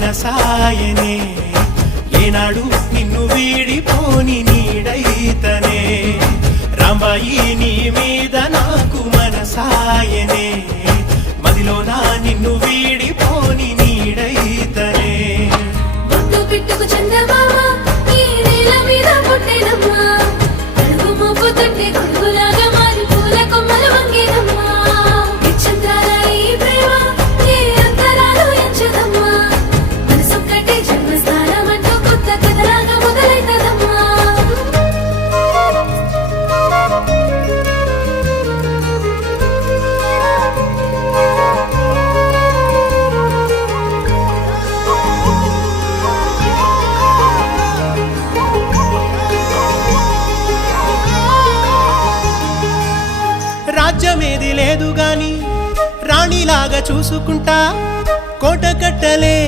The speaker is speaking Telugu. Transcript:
మనసాయనే ఏనాడు నిన్ను వీడిపోని నీడైతనే రాంబాయి నీ మీద నాకు మనసాయనే మదిలోన నిన్ను వీడిపోని నీడైతనే బొట్టు పిట్టుకు చందమామ ఈ నేల మీద పుట్టినమ్మా అడుగు మోపు తట్టే గొడుగులాగా మారి పూల కొమ్మలు వంగేనమ్మా నిశ్చంద్రాల ఈ ప్రేమ ఏ అంతరాలు ఎంచదమ్మా మనసొక్కటే జన్మస్థానం అంటూ కొత్త కథలాగా మొదలైతదమ్మా రాజ్యమేది లేదు గాని రాణిలాగా చూసుకుంటా కోట కట్టలే